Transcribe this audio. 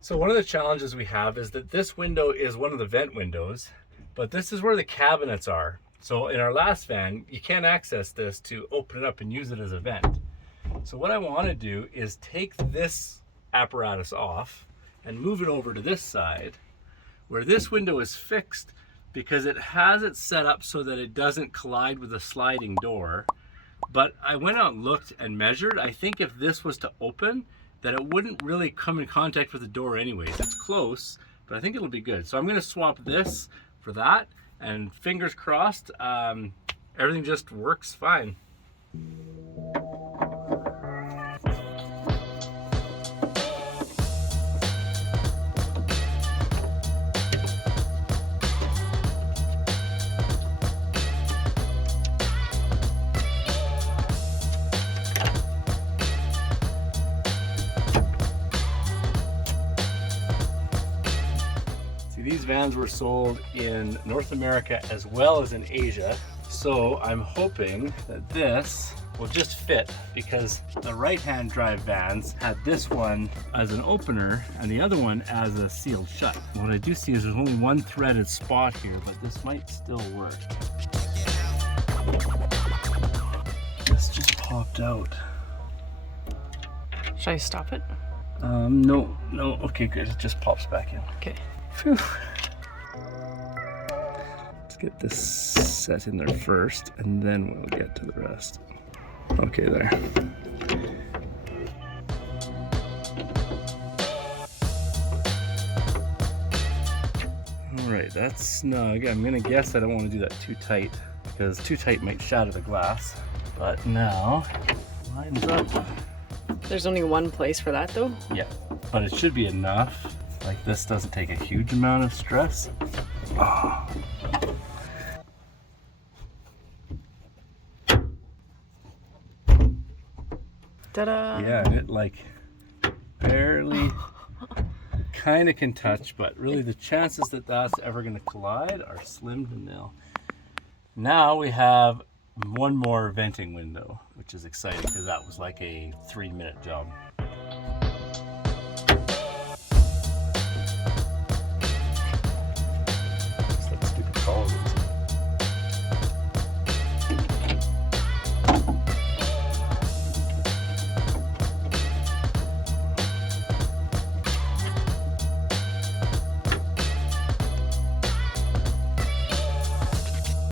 So one of the challenges we have is that this window is one of the vent windows, but this is where the cabinets are. So in our last van, you can't access this to open it up and use it as a vent. So what I want to do is take this apparatus off and move it over to this side where this window is fixed because it has it set up so that it doesn't collide with the sliding door. But I went out and looked and measured. I think if this was to open, that it wouldn't really come in contact with the door anyways. It's close, but I think it'll be good. So I'm gonna swap this for that, and fingers crossed, everything just works fine. These vans were sold in North America as well as in Asia. So I'm hoping that this will just fit because the right-hand drive vans had this one as an opener and the other one as a sealed shut. What I do see is there's only one threaded spot here, but this might still work. This just popped out. Should I stop it? No, okay, good, it just pops back in. Okay. Phew. Let's get this set in there first, and then we'll get to the rest. Okay, there. All right, that's snug. I'm gonna guess I don't want to do that too tight because too tight might shatter the glass. But now, lines up. There's only one place for that though? Yeah, but it should be enough. Like this doesn't take a huge amount of stress. Oh. Ta-da! Yeah, and it like barely kind of can touch, but really the chances that that's ever going to collide are slim to nil. Now we have one more venting window, which is exciting because that was like a 3-minute job.